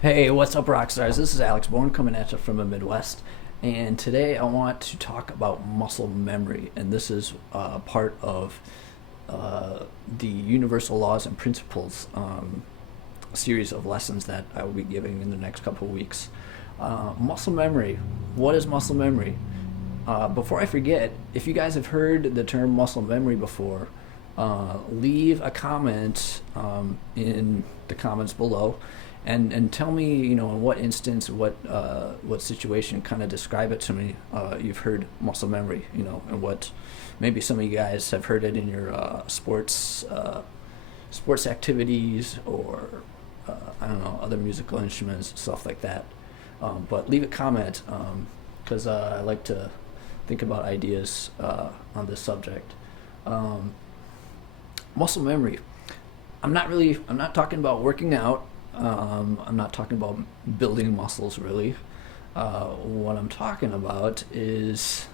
Hey, what's up, Rockstars? This is Alex Bourne coming at you from the Midwest, and today I want to talk about muscle memory, and this is part of the Universal Laws and Principles series of lessons that I will be giving in the next couple of weeks. Muscle memory. What is muscle memory? Before I forget, if you guys have heard the term muscle memory before, leave a comment in the comments below, and tell me, in what instance, what situation, kind of describe it to me. You've heard muscle memory, and what maybe some of you guys have heard it in your sports activities, or I don't know, other musical instruments, stuff like that. But leave a comment, because I like to think about ideas on this subject. Um, Muscle memory. I'm not talking about working out. I'm not talking about building muscles, really. What I'm talking about is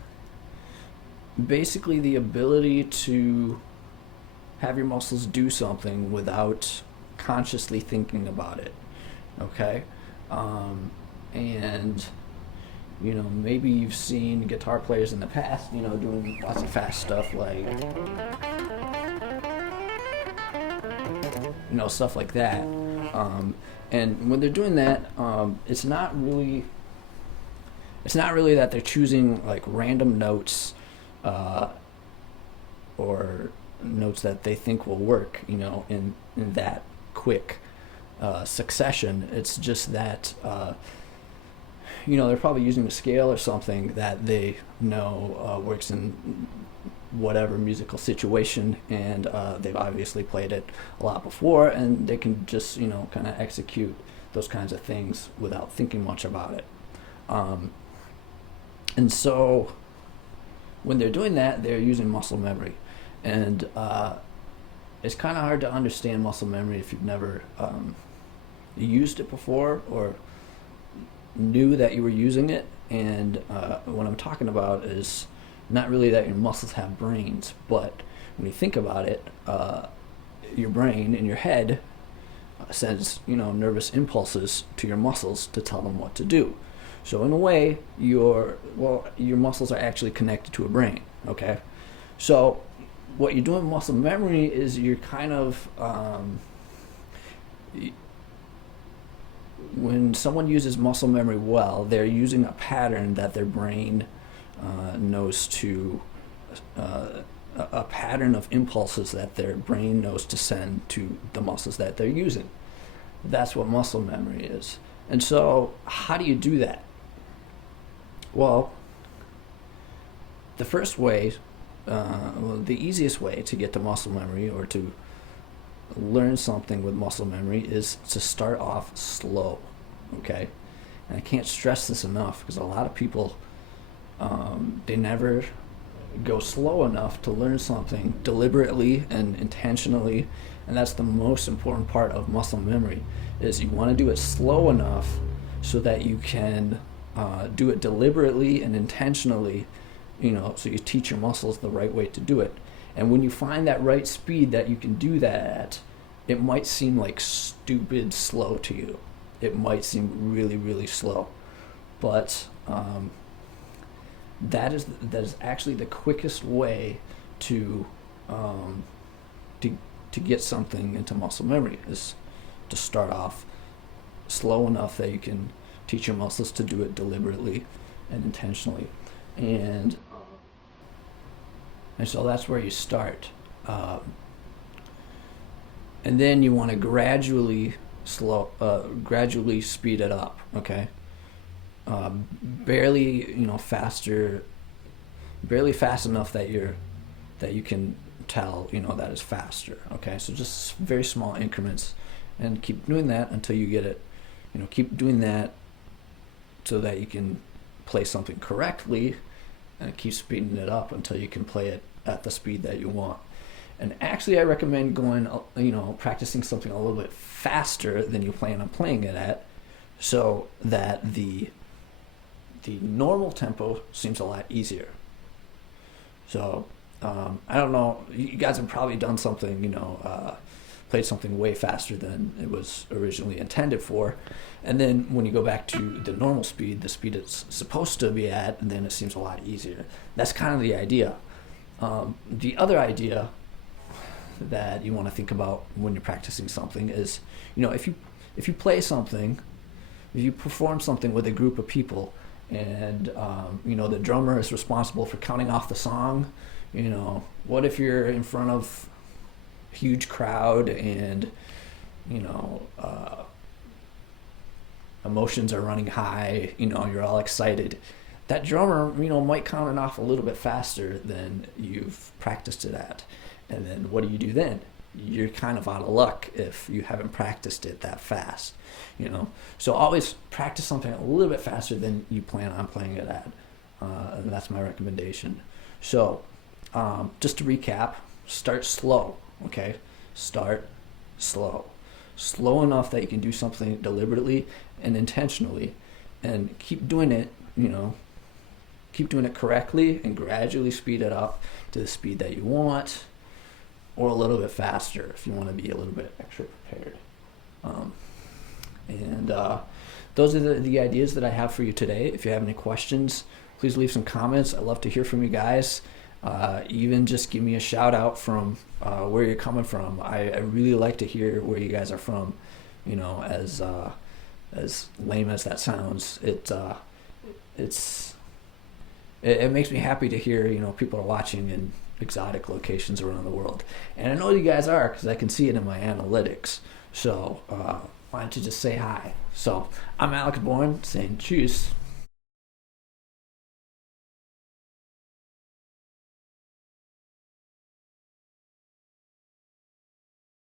basically the ability to have your muscles do something without consciously thinking about it. Okay? And maybe you've seen guitar players in the past, doing lots of fast stuff like, stuff like that. And when they're doing that, it's not really that they're choosing like random notes, uh, or notes that they think will work, in that quick succession. It's just that they're probably using a scale or something that they know works in whatever musical situation, and they've obviously played it a lot before, and they can just kind of execute those kinds of things without thinking much about it. Um, and so when they're doing that, they're using muscle memory, and it's kind of hard to understand muscle memory if you've never used it before, or knew that you were using it. And what I'm talking about is not really that your muscles have brains, but when you think about it, your brain in your head sends nervous impulses to your muscles to tell them what to do. So in a way, your muscles are actually connected to a brain. Okay, so what you're doing with muscle memory is you're kind of when someone uses muscle memory well, they're using a pattern that their brain knows to a pattern of impulses that their brain knows to send to the muscles that they're using. That's what muscle memory is. And so, how do you do that? Well, the first way, the easiest way to get to muscle memory, or to learn something with muscle memory, is to start off slow. Okay? And I can't stress this enough, because a lot of people, they never go slow enough to learn something deliberately and intentionally. And that's the most important part of muscle memory, is you want to do it slow enough so that you can do it deliberately and intentionally, so you teach your muscles the right way to do it. And when you find that right speed that you can do that at, it might seem like stupid slow to you. It might seem really, really slow. But that is actually the quickest way to um, to get something into muscle memory, is to start off slow enough that you can teach your muscles to do it deliberately and intentionally. And and so that's where you start. And then you want to gradually speed it up. Okay, barely, faster, barely fast enough that you can tell, that is faster. Okay, so just very small increments, and keep doing that until you get it. Keep doing that so that you can play something correctly, and keep speeding it up until you can play it at the speed that you want. And actually, I recommend going, practicing something a little bit faster than you plan on playing it at, so that the normal tempo seems a lot easier. So I don't know. You guys have probably done something, played something way faster than it was originally intended for. And then when you go back to the normal speed, the speed it's supposed to be at, and then it seems a lot easier. That's kind of the idea. The other idea that you want to think about when you're practicing something is, if you play something, if you perform something with a group of people, and the drummer is responsible for counting off the song, what if you're in front of a huge crowd and emotions are running high, you're all excited. That drummer, might count it off a little bit faster than you've practiced it at. And then what do you do then? You're kind of out of luck if you haven't practiced it that fast, So always practice something a little bit faster than you plan on playing it at. And that's my recommendation. So just to recap, start slow, okay? Start slow. Slow enough that you can do something deliberately and intentionally, and keep doing it, keep doing it correctly, and gradually speed it up to the speed that you want, or a little bit faster if you want to be a little bit extra prepared. Those are the ideas that I have for you today. If you have any questions, please leave some comments. I'd love to hear from you guys. Even just give me a shout out from where you're coming from. I really like to hear where you guys are from. As lame as that sounds, it makes me happy to hear people are watching in exotic locations around the world, and I know you guys are because I can see it in my analytics. So why don't you just say hi? So I'm Alex Bourne saying cheers.